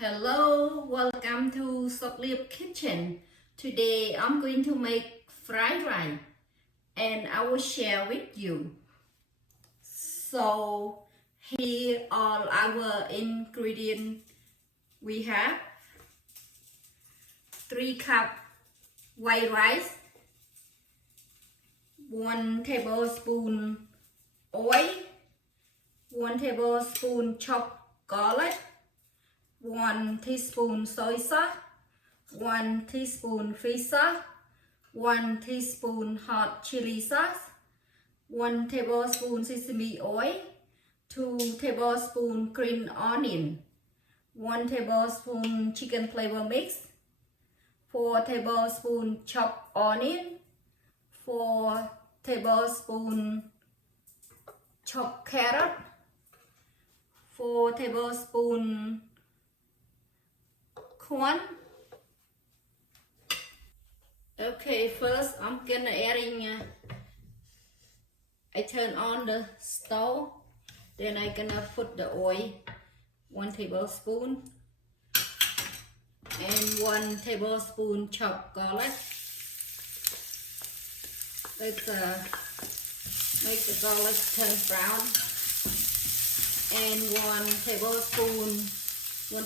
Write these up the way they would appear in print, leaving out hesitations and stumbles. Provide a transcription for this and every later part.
Hello, welcome to Soklip Kitchen. Today I'm going to make fried rice and I will share with you. So here all our ingredients. We have 3 cup white rice, 1 tablespoon oil, 1 tablespoon chopped garlic, 1 teaspoon soy sauce, 1 teaspoon fish sauce, 1 teaspoon hot chili sauce, 1 tablespoon sesame oil, 2 tablespoon green onion, 1 tablespoon chicken flavor mix, 4 tablespoon chopped onion, 4 tablespoon chopped carrot, 4 tablespoon corn. Okay, first I'm gonna adding I turn on the stove, then I gonna put the oil, 1 tablespoon, and 1 tablespoon chopped garlic. Let's make the garlic turn brown, and 1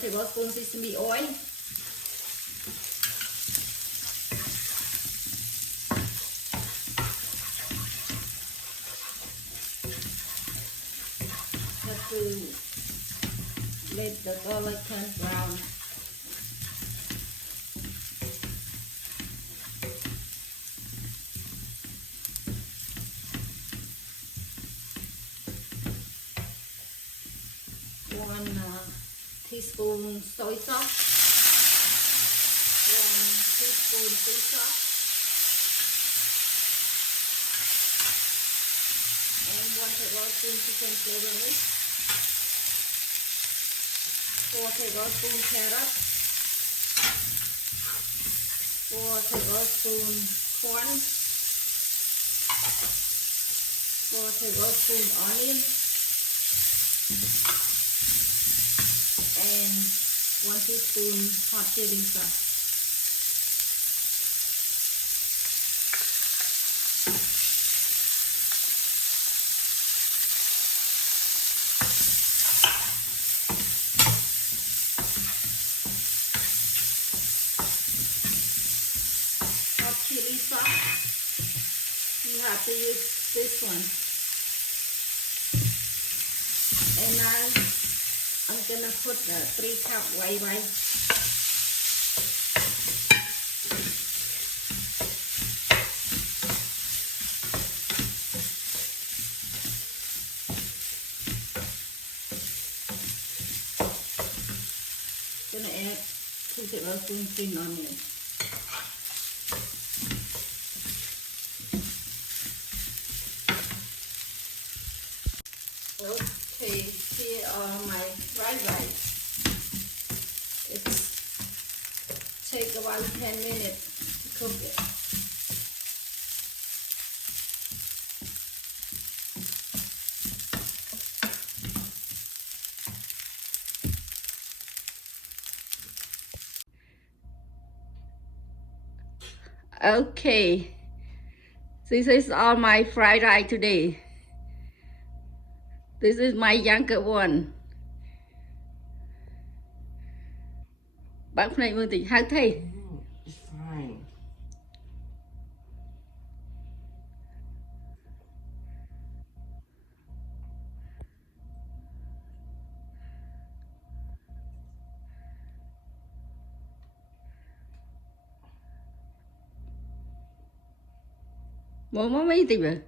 tablespoon sesame oil. Have to let the garlic turn brown. One teaspoon soy sauce, 1 teaspoon fish sauce, and 1 tablespoon chicken flavor mix, 4 tablespoon carrot, 4 tablespoon corn, 4 tablespoon onion, and 1 teaspoon hot chili sauce. Hot chili sauce, you have to use this one. And now I'm gonna put the 3 cup white rice. Gonna add 2 tablespoons green onion. Okay, here are my fried rice. It takes about 10 minutes to cook it. Okay, this is all my fried rice today. This is my younger one. Bác này mừng tỉnh hăng thầy. It's fine. Mama mấy tỉnh vậy?